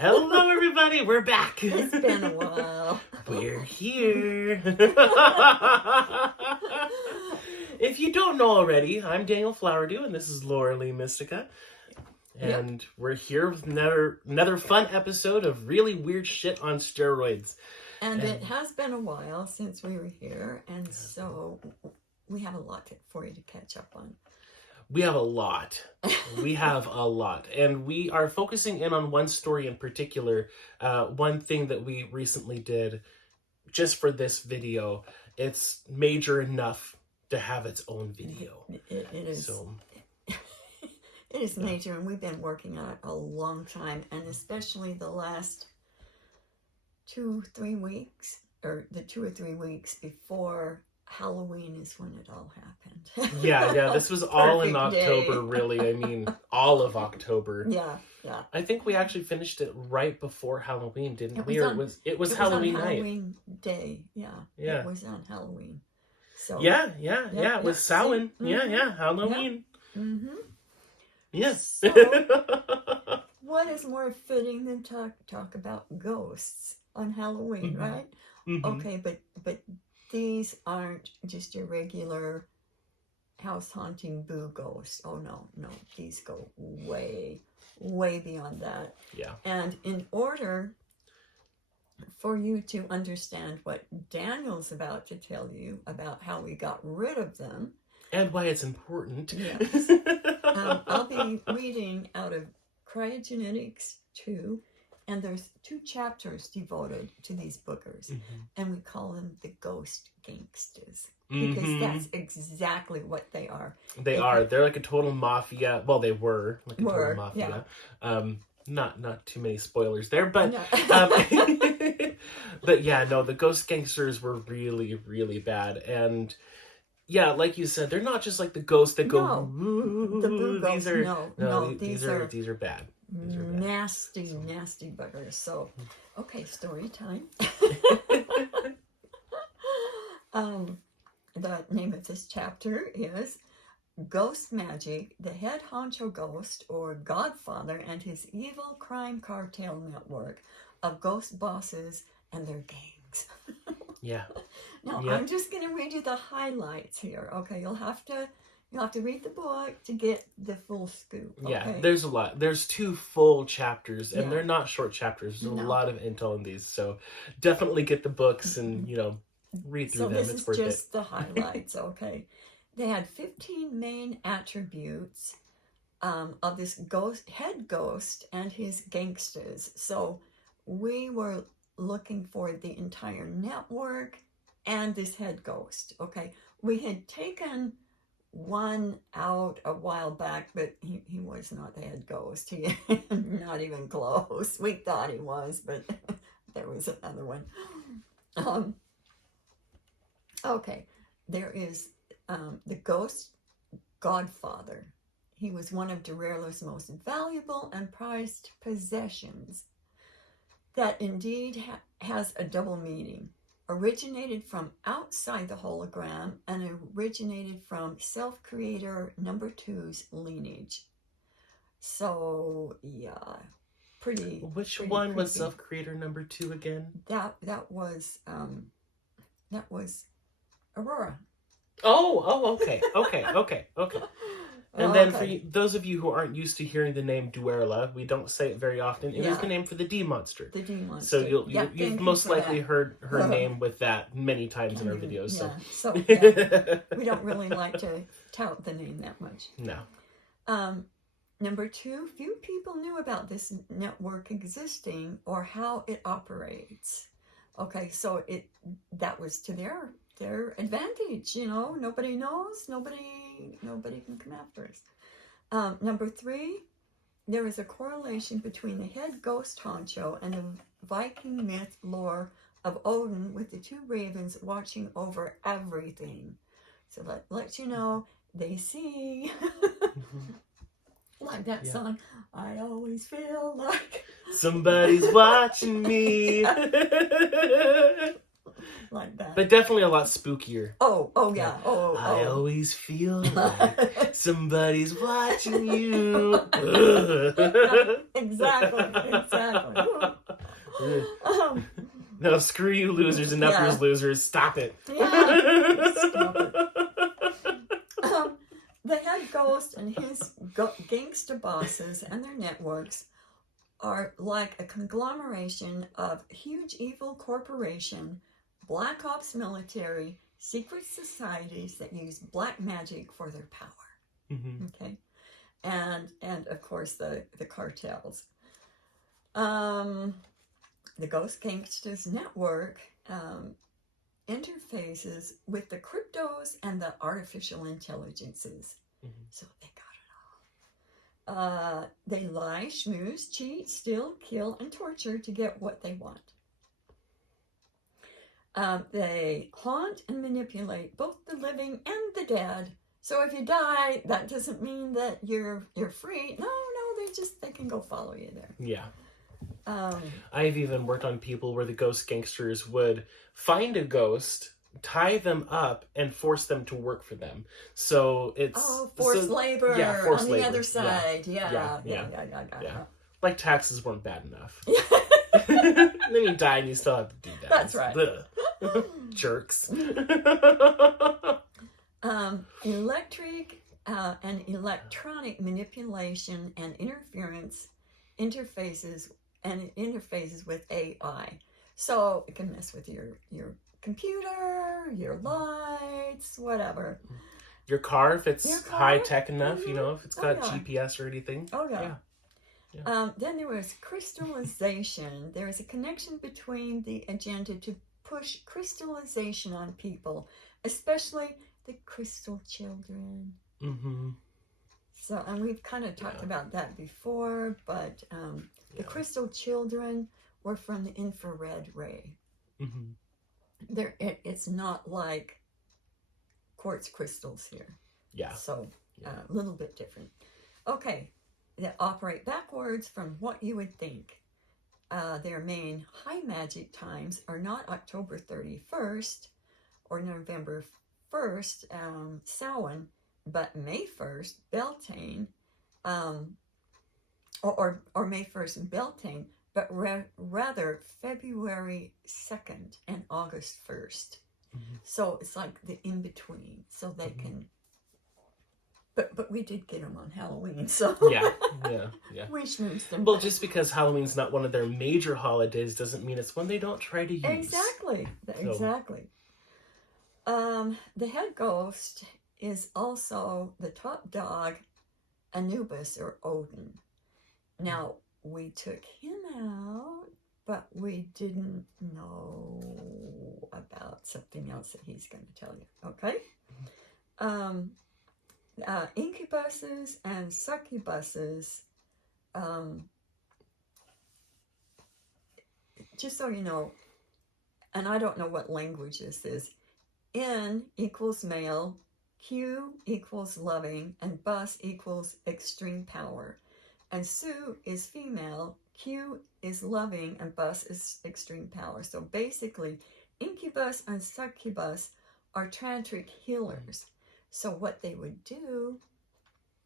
Hello, everybody. We're back. It's been a while. We're here. If you don't know already, I'm Daniel Flowerdew, and this is Laura Lee Mystica. And we're here with another fun episode of really weird shit on steroids. And it has been a while since we were here, and so we have a lot for you to catch up on. We have a lot. And we are focusing in on one story in particular. One thing that we recently did just for this video. It's major enough to have its own video. It is. So, it is major, and we've been working on it a long time, and especially the last 2-3 weeks, or the 2 or 3 weeks before Halloween is when it all happened. Yeah, this was all in October, really. I mean, all of October. Yeah. I think we actually finished it right before Halloween, didn't we? It was Halloween night. Halloween day, yeah. It was on Halloween. So Yeah, it was Samhain. Mm-hmm. Yeah, Halloween. Yeah. Mm-hmm. Yes. So, what is more fitting than talk about ghosts on Halloween, Mm-hmm. right? Mm-hmm. Okay, but these aren't just your regular house haunting boo ghosts. Oh no, these go way beyond that. Yeah. And in order for you to understand what Daniel's about to tell you about how we got rid of them, and why it's important. Yes. I'll be reading out of Cryogenetics 2, and there's 2 chapters devoted to these boogers, and we call them the ghost gangstas, because that's exactly what they are. They're like a total mafia. Well, they were like a total mafia. Yeah. Not too many spoilers there, but No. but yeah, no, the ghost gangsters were really, really bad. And yeah, like you said, they're not just like the ghosts that go. No, the boo ghosts. These are bad. Nasty buggers. So, okay, story time. The name of this chapter is Ghost Magic, the head honcho ghost or godfather and his evil crime cartel network of ghost bosses and their gangs. Yeah. Now, I'm just going to read you the highlights here. Okay, you'll have to read the book to get the full scoop. Okay? Yeah, there's a lot. There's 2 full chapters, and they're not short chapters. There's a lot of intel in these, so definitely get the books and read through them. This is just the highlights. Okay, they had 15 main attributes of this head ghost and his gangsters. So we were looking for the entire network and this head ghost. Okay, we had taken one out a while back, but he was not the head ghost. He not even close. We thought he was, but there was another one. Okay, there is the ghost godfather. He was one of Durerlo's most valuable and prized possessions. That indeed has a double meaning. Originated from outside the hologram and originated from self-creator number 2's lineage. So, yeah, pretty. Which one was self-creator number 2 again? That was Aurora. Oh, okay. And then for those of you who aren't used to hearing the name Duerla, we don't say it very often. It is the name for the D monster. The D monster. So you've most likely heard her name with that many times in our videos. Yeah. So We don't really like to tout the name that much. No. Number 2, few people knew about this network existing or how it operates. Okay, so that was to their advantage, nobody knows, nobody can come after us. Number 3, there is a correlation between the head ghost honcho and the Viking myth lore of Odin, with the 2 ravens watching over everything. So that lets you know they see. Like that song, I always feel like somebody's watching me. like that. But definitely a lot spookier. Oh yeah. I always feel like somebody's watching you. Exactly. No, screw you losers and uppers losers. Stop it. Yeah. Stop it. The head ghost and his gangster bosses and their networks are like a conglomeration of huge evil corporation, black ops military, secret societies that use black magic for their power. Mm-hmm. Okay, and of course the cartels. The Ghost Gangsters network interfaces with the cryptos and the artificial intelligences. Mm-hmm. So they got it all. They lie, schmooze, cheat, steal, kill, and torture to get what they want. They haunt and manipulate both the living and the dead. So if you die, that doesn't mean that you're free. No, they can go follow you there. Yeah. I've even worked on people where the ghost gangsters would find a ghost, tie them up, and force them to work for them. So it's forced labor forced on labor. The other side. Yeah. Like taxes weren't bad enough. Then you die and you still have to do that. That's right. Jerks. Electric and electronic manipulation and interfaces with AI. So it can mess with your computer, your lights, whatever. Your car, if it's high tech enough, Mm-hmm. if it's got GPS or anything. Oh yeah. Then there was crystallization. There is a connection between the agenda to push crystallization on people, especially the crystal children. Mm-hmm. So, and we've kind of talked about that before, but the crystal children were from the infrared ray. Mm-hmm. It's not like quartz crystals here. Yeah. So, a little bit different. Okay, they operate backwards from what you would think. Their main high magic times are not October 31st or November 1st, Samhain, but May 1st, Beltane, or May 1st, Beltane, but rather February 2nd and August 1st. Mm-hmm. So it's like the in-between, so they can... But we did get them on Halloween, so... Yeah. We schmoozed them. Well, just because Halloween's not one of their major holidays doesn't mean it's one they don't try to use. Exactly. The head ghost is also the top dog, Anubis or Odin. Now, we took him out, but we didn't know about something else that he's going to tell you, okay? Incubuses and succubuses, just so you know, and I don't know what language this is, N equals male, Q equals loving, and bus equals extreme power. And Su is female, Q is loving, and bus is extreme power. So basically, incubus and succubus are tantric healers. So what they would do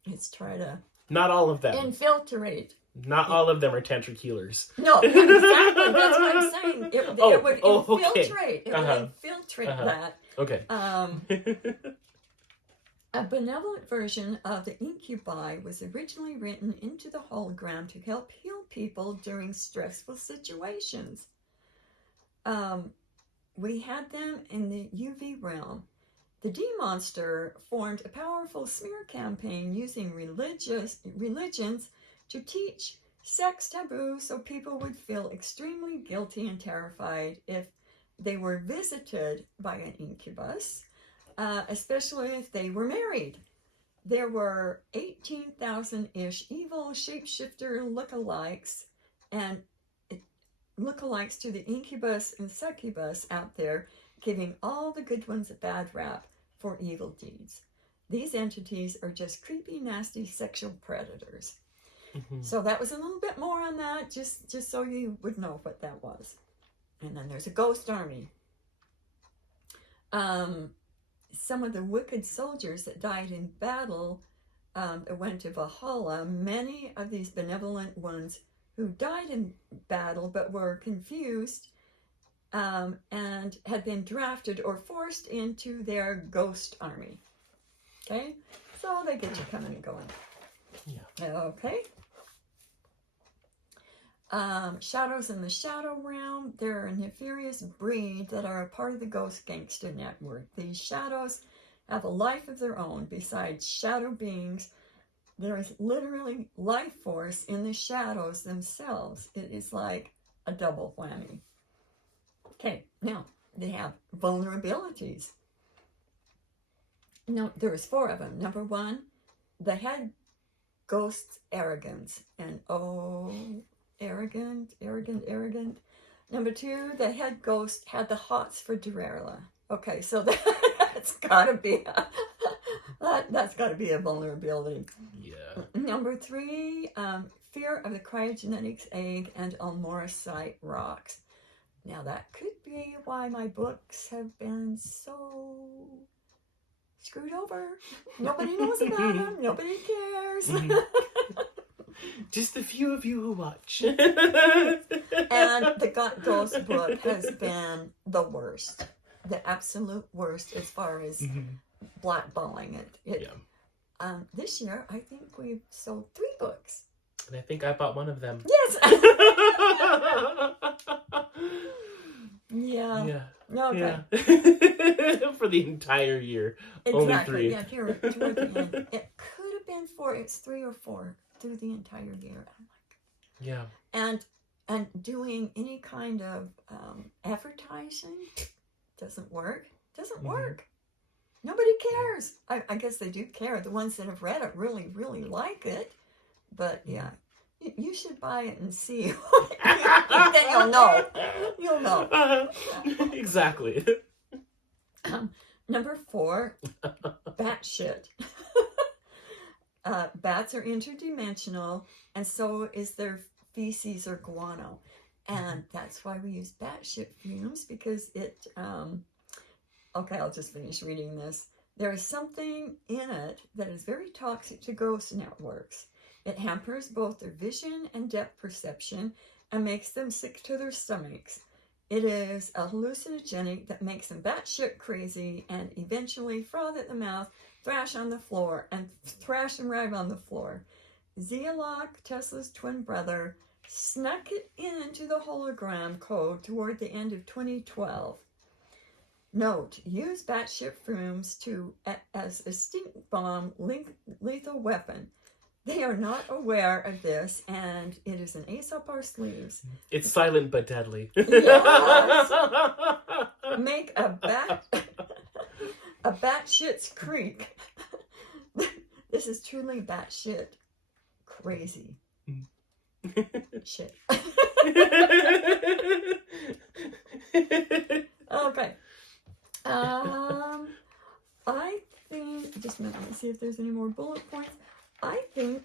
is try to... Not all of them. Infiltrate. Not all of them are tantric healers. No, exactly. That's what I'm saying. It would infiltrate. Okay. It would infiltrate that. Okay. A benevolent version of the incubi was originally written into the hologram to help heal people during stressful situations. We had them in the UV realm. The D-Monster formed a powerful smear campaign using religions to teach sex taboo so people would feel extremely guilty and terrified if they were visited by an incubus, especially if they were married. There were 18,000-ish evil shapeshifter lookalikes and lookalikes to the incubus and succubus out there, giving all the good ones a bad rap for evil deeds. These entities are just creepy, nasty sexual predators. Mm-hmm. So that was a little bit more on that, just so you would know what that was. And then there's a ghost army. some of the wicked soldiers that died in battle that went to Valhalla, many of these benevolent ones who died in battle but were confused and had been drafted or forced into their ghost army. Okay? So they get you coming and going. Yeah. Okay. Shadows in the Shadow Realm. They're a nefarious breed that are a part of the Ghost Gangster Network. These shadows have a life of their own. Besides shadow beings, there is literally life force in the shadows themselves. It is like a double whammy. Okay, now they have vulnerabilities. No, there's 4 of them. Number 1, the head ghost's arrogance. And arrogant. Number 2, the head ghost had the hots for Durerla. Okay, so that's gotta be that's gotta be a vulnerability. Yeah. Number 3, fear of the cryogenetics egg and Almorasite rocks. Now that could be why my books have been so screwed over. Nobody knows about them. Nobody cares. Just a few of you who watch. And the Ghost book has been the worst. The absolute worst as far as blackballing it. This year, I think we've sold 3 books. And I think I bought one of them. Yes! Yeah. Okay. Yeah. For the entire year. Exactly. Only 3. Yeah, here, toward the end. It could have been 4. It's 3 or 4 through the entire year. Yeah. And doing any kind of advertising doesn't work. Doesn't work. Nobody cares. I guess they do care. The ones that have read it really, really like it. But yeah, you should buy it and see. Then you'll know. You'll know. Exactly. Number 4, bat shit. Bats are interdimensional, and so is their feces or guano. And that's why we use bat shit fumes, because it, okay, I'll just finish reading this. There is something in it that is very toxic to ghost networks. It hampers both their vision and depth perception and makes them sick to their stomachs. It is a hallucinogenic that makes them batshit crazy and eventually froth at the mouth, thrash on the floor, and thrash and rag on the floor. Zealok, Tesla's twin brother, snuck it into the hologram code toward the end of 2012. Note, use batshit fumes as a stink bomb lethal weapon. They are not aware of this, and it is an ace up our sleeves. It's silent but deadly. Yes! Make a batshit's creek. This is truly batshit crazy. Shit. Okay. I think, just a minute, let me see if there's any more bullet points. I think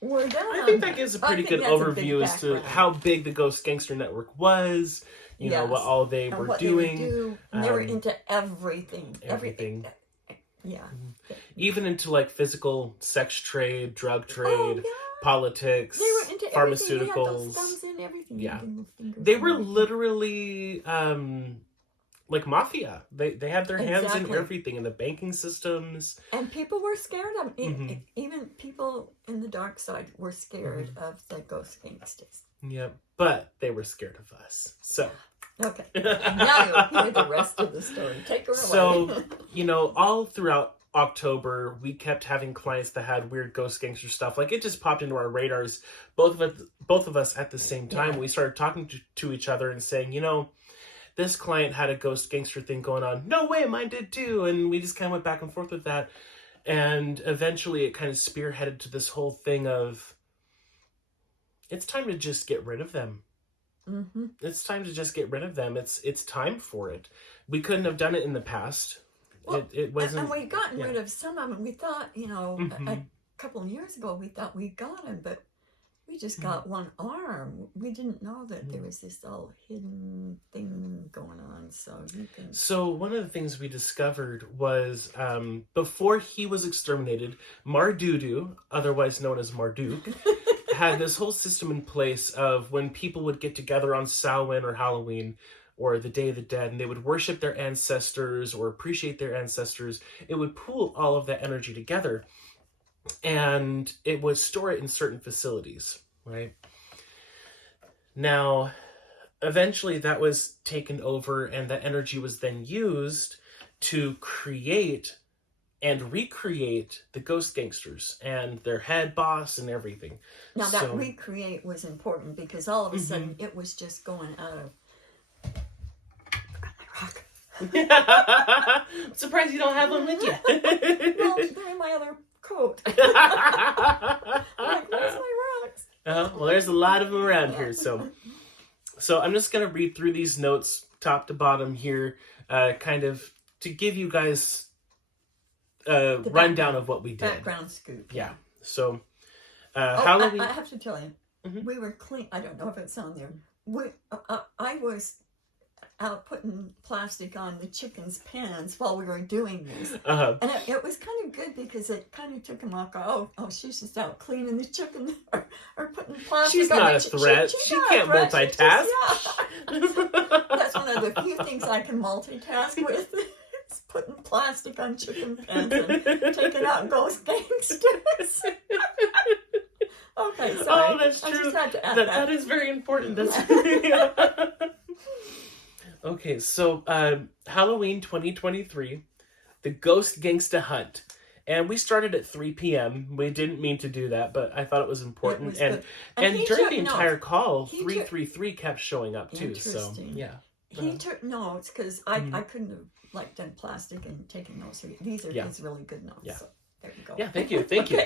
we're done. I think that gives a pretty good overview as to how big the Ghost Gangster Network was, you know, what all they were doing. They were into everything. Everything. Yeah. Even into like physical sex trade, drug trade, politics, they were into pharmaceuticals. Everything. Yeah. They were literally like mafia. They had their hands in everything, in the banking systems. And people were scared of it. Even people in the dark side were scared of the ghost gangsters. Yep. But they were scared of us. So. Okay. Now you'll hear the rest of the story. Take her away. So, you know, all throughout October, we kept having clients that had weird ghost gangster stuff. Like, it just popped into our radars. Both of us at the same time. We started talking to each other and saying, you know, this client had a ghost gangster thing going on. No way, mine did too. And we just kind of went back and forth with that. And eventually it kind of spearheaded to this whole thing of, it's time to just get rid of them. It's time to just get rid of them. It's time for it. We couldn't have done it in the past. Well, it wasn't. And we gotten rid of some of them. We thought, you know, a couple of years ago, we thought we got them, but we just got one arm. We didn't know that there was this all hidden thing going on. So you can. So one of the things we discovered was before he was exterminated, Mardudu, otherwise known as Marduk, had this whole system in place of when people would get together on Samhain or Halloween or the Day of the Dead, and they would worship their ancestors or appreciate their ancestors, it would pool all of that energy together, and it would store it in certain facilities, right? Now, eventually that was taken over, and that energy was then used to create and recreate the Ghost Gangsters and their head boss and everything. Now that recreate was important because all of a sudden it was just going out of. I'm surprised you don't have one with you. Well, they're in my other coat. Like, where's my rocks? Well, there's a lot of them around here, so I'm just going to read through these notes top to bottom here, kind of to give you guys a rundown of what we did. Background scoop. Yeah. So, Halloween. I have to tell you, we were clean. I don't know if it's on there. I was out putting plastic on the chickens' pens while we were doing this. And it was kind of good because it kind of took them off. Oh, she's just out cleaning the chicken or putting plastic she's on not a threat. She can't multitask. That's one of the few things I can multitask with. Is putting plastic on chicken pens and taking out ghost gangsters. Okay, sorry. Oh, that's true. I just had to add that is very important. That's Okay, so Halloween 2023, the Ghost Gangsta Hunt. And we started at 3 p.m. We didn't mean to do that, but I thought it was important. And during the entire call, 333 kept showing up too. So, yeah. He took notes because I couldn't have done plastic and taken notes. These are his really good notes. Yeah. So there you go. Yeah, thank you. Thank you.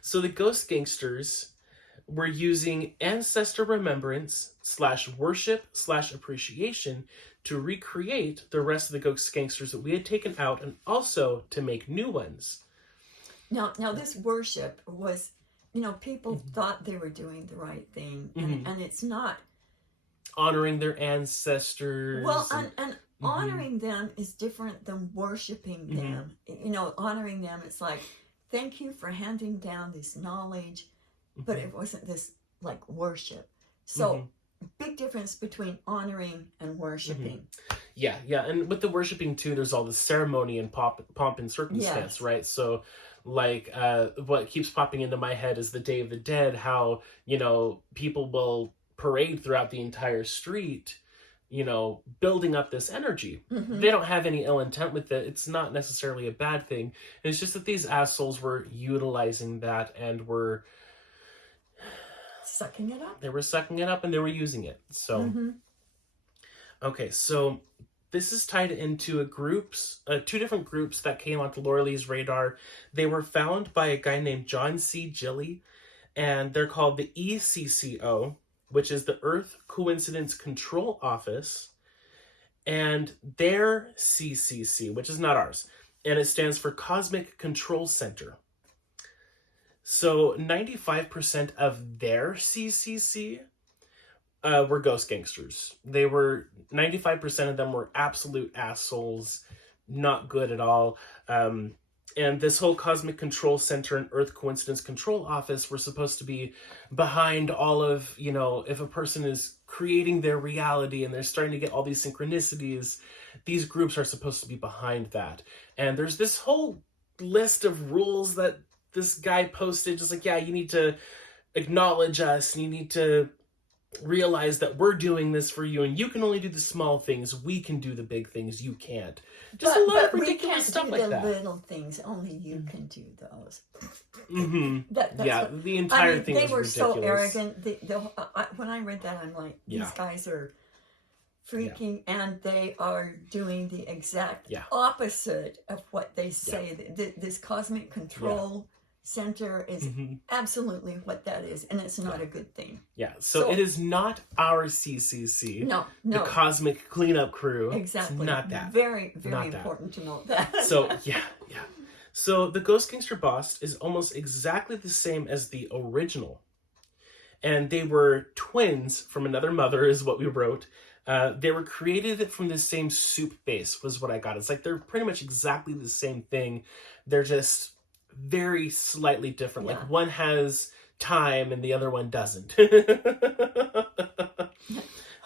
So the Ghost Gangsters were using ancestor remembrance / worship / appreciation to recreate the rest of the Ghost Gangsters that we had taken out, and also to make new ones. Now this worship was, people thought they were doing the right thing, and it's not. Honoring their ancestors. Well, and honoring them is different than worshiping them. Honoring them, it's like, thank you for handing down this knowledge, but it wasn't this worship. So big difference between honoring and worshiping. Yeah, and with the worshiping too, there's all the ceremony and pomp and circumstance, right? So what keeps popping into my head is the Day of the Dead, how, people will parade throughout the entire street, building up this energy. They don't have any ill intent with it. It's not necessarily a bad thing. It's just that these assholes were utilizing that and were sucking it up. They were sucking it up and they were using it. So, okay, so this is tied into two different groups that came onto Laura Lee's radar. They were found by a guy named John C. Gilly, and they're called the ECCO, which is the Earth Coincidence Control Office, and their CCC, which is not ours, and it stands for Cosmic Control Center. So 95% of their CCC were ghost gangsters. 95% of them were absolute assholes, not good at all. And this whole Cosmic Control Center and Earth Coincidence Control Office were supposed to be behind all of, if a person is creating their reality and they're starting to get all these synchronicities, these groups are supposed to be behind that. And there's this whole list of rules that this guy posted, just you need to acknowledge us, and you need to realize that we're doing this for you, and you can only do the small things. We can do the big things. You can't. Just a lot of ridiculous stuff like that. The little things, only you can do those. The entire thing was ridiculous. They were so arrogant. When I read that, I'm like, these guys are freaking, and they are doing the exact opposite of what they say. This Cosmic Control Center is absolutely what that is, and it's not a good thing. Yeah, so it is not our CCC. No. The Cosmic Cleanup Crew. Exactly. It's not that. Very, very important to note that. So, So the Ghost Gangster boss is almost exactly the same as the original. And they were twins from another mother, is what we wrote. They were created from the same soup base, was what I got. It's like they're pretty much exactly the same thing. They're just very slightly different. Yeah. Like one has time and the other one doesn't.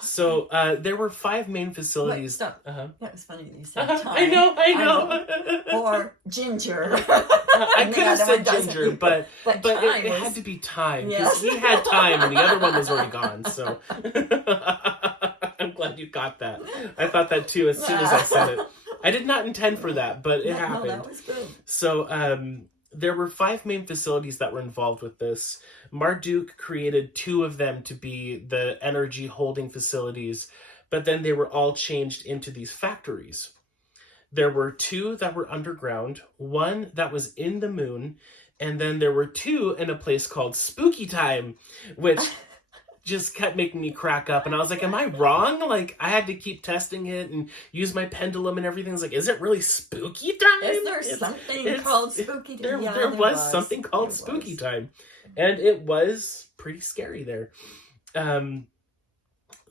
So there were 5 main Wait, facilities. stop. Uh-huh. That was funny that you said time. I know. Or ginger. I could have said ginger, either. but time it was... had to be time, because Yes. he had time and the other one was already gone. So I'm glad you got that. I thought that too as soon as I said it. I did not intend for that, but it happened. No, that was good. So there were 5 main facilities that were involved with this. Marduk created 2 of them to be the energy holding facilities, but then they were all changed into these factories. There were 2 that were underground, 1 that was in the moon, and then there were 2 in a place called Spooky Time, which just kept making me crack up. And I was like, am I wrong? Like, I had to keep testing it and use my pendulum and everything. It's like, is it really spooky time? Is there something called Spooky Time? There was something called Spooky Time. And it was pretty scary there.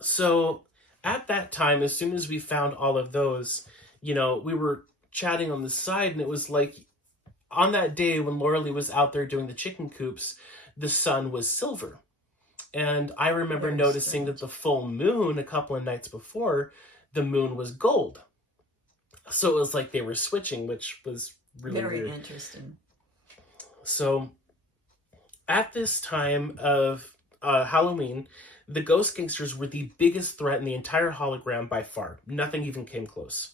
So at that time, as soon as we found all of those, we were chatting on the side, and it was like, on that day when Laura Lee was out there doing the chicken coops, the sun was silver. And I remember Very noticing strange. that the full moon, a couple of nights before, the moon was gold. So it was like they were switching, which was really Very weird. interesting. So at this time of Halloween, the Ghost Gangsters were the biggest threat in the entire hologram by far. Nothing even came close.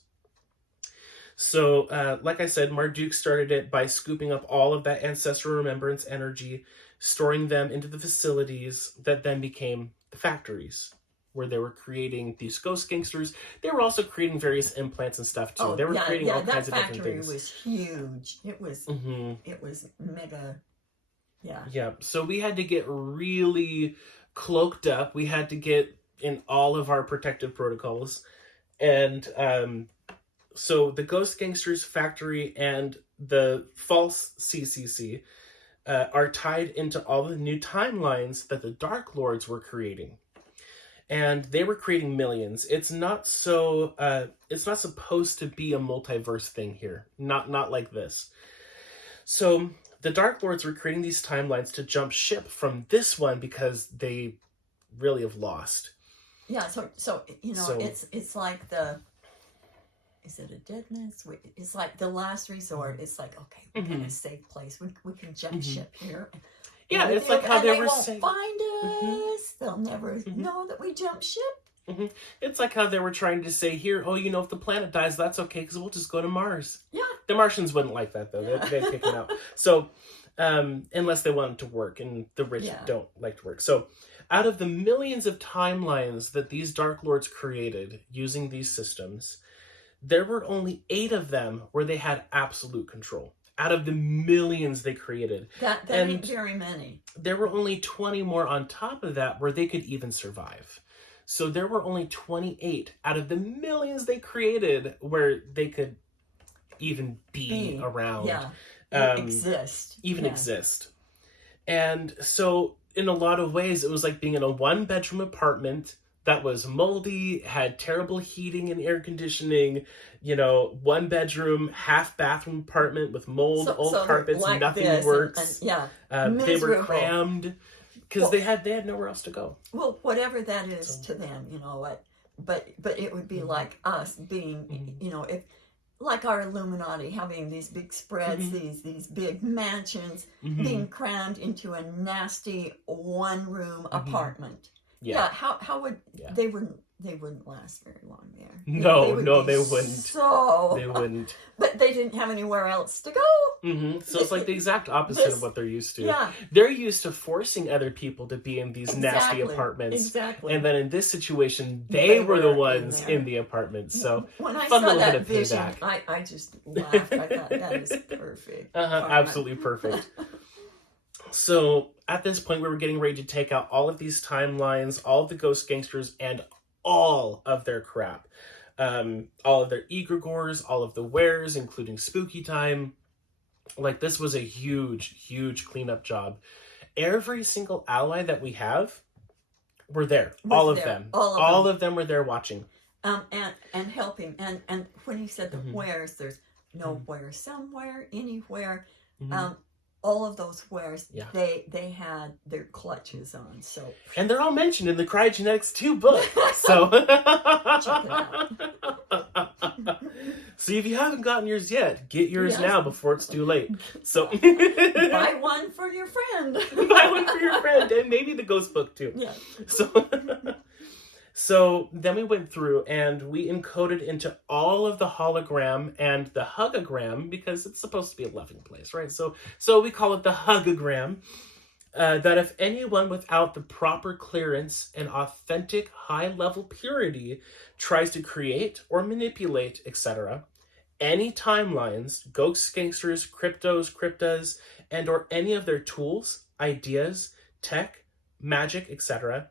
So, like I said, Marduk started it by scooping up all of that ancestral remembrance energy, storing them into the facilities that then became the factories, where they were creating these Ghost Gangsters. They were also creating various implants and stuff, too. They were creating all kinds of different things. That factory was huge. It was, it was mega, Yeah, so we had to get really cloaked up. We had to get in all of our protective protocols. And so the Ghost Gangsters factory and the false CCC are tied into all the new timelines that the Dark Lords were creating. And they were creating millions. It's not supposed to be a multiverse thing here. Not like this. So the Dark Lords were creating these timelines to jump ship from this one because they really have lost. Yeah, so it's like is it a dead man's? It's like the last resort. It's like, okay, we're in a safe place. We can jump ship here. Yeah, it's like how they were saying. They won't find us. They'll never know that we jumped ship. It's like how they were trying to say here, if the planet dies, that's okay, because we'll just go to Mars. Yeah. The Martians wouldn't like that, though. They'd kick them out. So, unless they wanted to work, and the rich don't like to work. So, out of the millions of timelines that these Dark Lords created using these systems, there were only 8 of them where they had absolute control. Out of the millions they created. That ain't very many. There were only 20 more on top of that where they could even survive. So there were only 28 out of the millions they created where they could even be around. Yeah. Exist. Exist. And so in a lot of ways, it was like being in a 1-bedroom apartment that was moldy, had terrible heating and air conditioning, 1-bedroom, half-bathroom apartment with mold, old carpets, like nothing works. They were crammed because they had nowhere else to go. Well, whatever that is to them, but it would be like us being, if like our Illuminati having these big spreads, these big mansions, being crammed into a nasty 1-room apartment. Yeah. How would they wouldn't last very long there. No, they wouldn't. They wouldn't. But they didn't have anywhere else to go. So it's like the exact opposite of what they're used to. Yeah. They're used to forcing other people to be in these nasty apartments. Exactly. And then in this situation, they were the ones in the apartments. So when I saw that vision, I just laughed. I thought that is perfect. Absolutely perfect. So at this point, we were getting ready to take out all of these timelines, all of the Ghost Gangsters, and all of their crap. All of their egregores, all of the wares, including Spooky Time. Like, this was a huge cleanup job. Every single ally that we have were there. All of them. All of them were there watching. And helping. And when you said the wheres, there's nowhere, somewhere, anywhere. All of those wheres, they had their clutches on. So, and they're all mentioned in the Cryogenetics 2 book. So check it out. So if you haven't gotten yours yet, get yours now before it's too late. So buy one for your friend. Buy one for your friend, and maybe the ghost book too. Yeah. So then we went through and we encoded into all of the hologram and the hugogram, because it's supposed to be a loving place, right? So we call it the hugogram. That if anyone without the proper clearance and authentic high-level purity tries to create or manipulate, etc., any timelines, ghosts, gangsters, cryptas, and or any of their tools, ideas, tech, magic, etc.,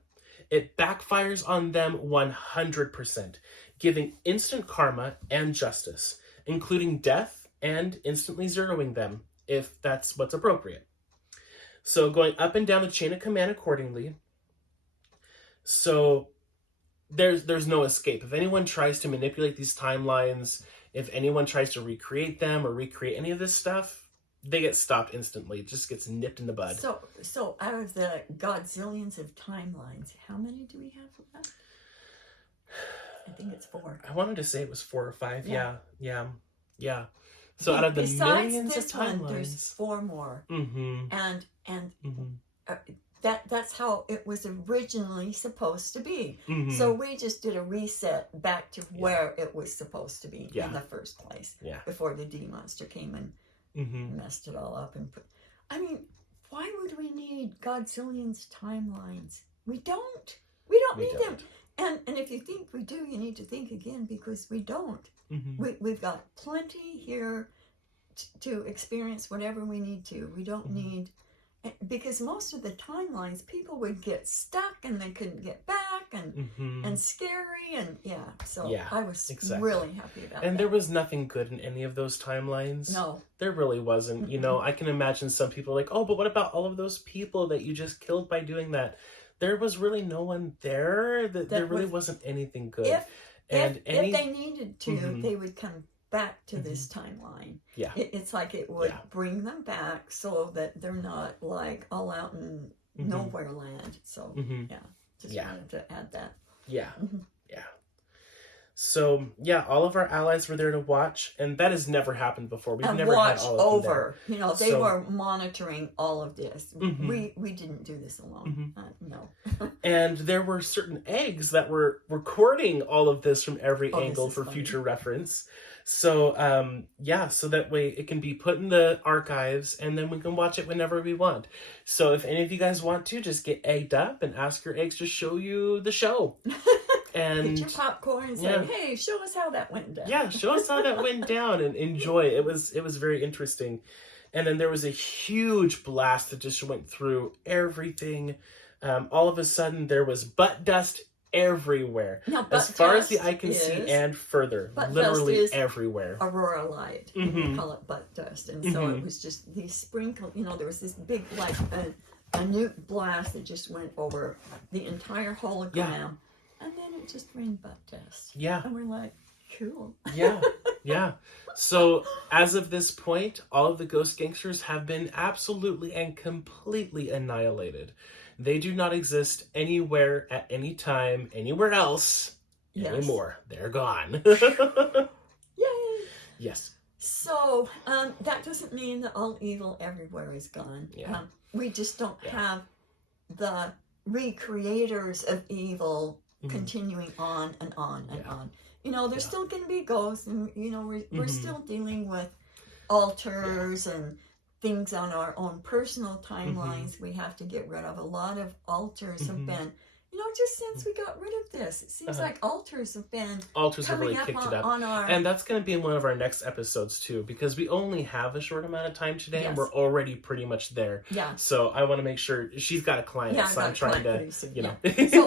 it backfires on them 100%, giving instant karma and justice, including death and instantly zeroing them, if that's what's appropriate. So going up and down the chain of command accordingly. So there's no escape. If anyone tries to manipulate these timelines, if anyone tries to recreate them or recreate any of this stuff, they get stopped instantly. It just gets nipped in the bud. So out of the godzillions of timelines, how many do we have left? I think it's 4. I wanted to say it was 4 or 5. Yeah. So out of the millions of timelines, there's 4 more. And mm-hmm. That's how it was originally supposed to be. So we just did a reset back to where it was supposed to be in the first place. Before the D monster came and messed it all up and I mean, why would we need godzillions timelines? We don't need them. And if you think we do, you need to think again, because we don't. We've got plenty here to experience whatever we need to. We don't need, because most of the timelines, people would get stuck and they couldn't get back and scary and I was really happy about that. And there was nothing good in any of those timelines. No. There really wasn't. You know, I can imagine some people like, oh, but what about all of those people that you just killed by doing that? There was really no one there. There really wasn't anything good. If they needed to, they would come back to this timeline. It's like it would bring them back so that they're not like all out in nowhere land. So just wanted to add that. So all of our allies were there to watch, and that has never happened before. We've never had all of them there. You know, they were monitoring all of this. We didn't do this alone. No. And there were certain eggs that were recording all of this from every angle for future reference. So so that way it can be put in the archives, and then we can watch it whenever we want. So if any of you guys want to, just get egged up and ask your eggs to show you the show. And get your popcorn and say, hey, show us how that went down. Yeah, show us how that went down and enjoy it. It was very interesting. And then there was a huge blast that just went through everything. All of a sudden, there was butt dust everywhere. Now, as far as the eye can see and further. Literally everywhere. Aurora light. We call it butt dust. And so it was just these sprinkles. You know, there was this big, like, a nuke blast that just went over the entire hologram. And then it just rained butt dust. And we're like, cool. So as of this point, all of the ghost gangsters have been absolutely and completely annihilated. They do not exist anywhere at any time, anywhere else anymore. They're gone. Yay! Yes. So that doesn't mean that all evil everywhere is gone. We just don't have the recreators of evil continuing on and on and on. You know, there's still going to be ghosts, and you know, we're still dealing with altars and things on our own personal timelines. We have to get rid of. A lot of altars have been, you know, just since we got rid of this, it seems like altars have really kicked it up. And that's going to be in one of our next episodes too, because we only have a short amount of time today, and we're already pretty much there. So I want to make sure she's got a client, so I'm trying to, you know. So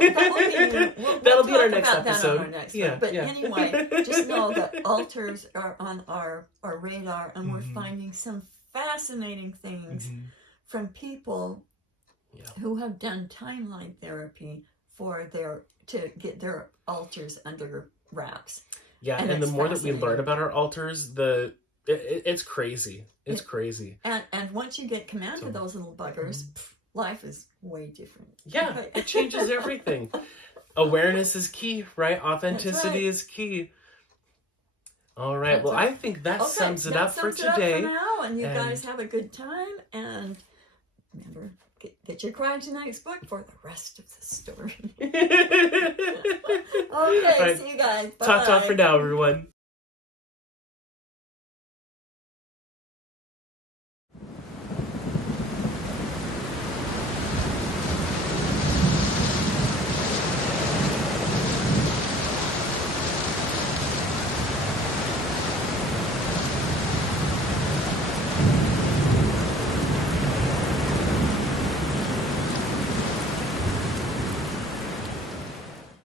that'll be our next episode. But anyway, just know that altars are on our radar, and we're finding some fascinating things Mhm. from people Yeah. who have done timeline therapy to get their altars under wraps. Yeah, And and the it's more that we learn fascinating. about our altars, it's crazy. It's crazy. And once you get command So, of those little buggers, life is way different. yeah, Okay. it changes everything. Awareness is key, right? Authenticity right. is key. All right. That's Well, right. I think that Okay, sums it that up for sums it up for today. now, and you And- guys have a good time. And remember, get your Tonight's book for the rest of the story. Okay, All right. see you guys. Bye. Talk for now, everyone.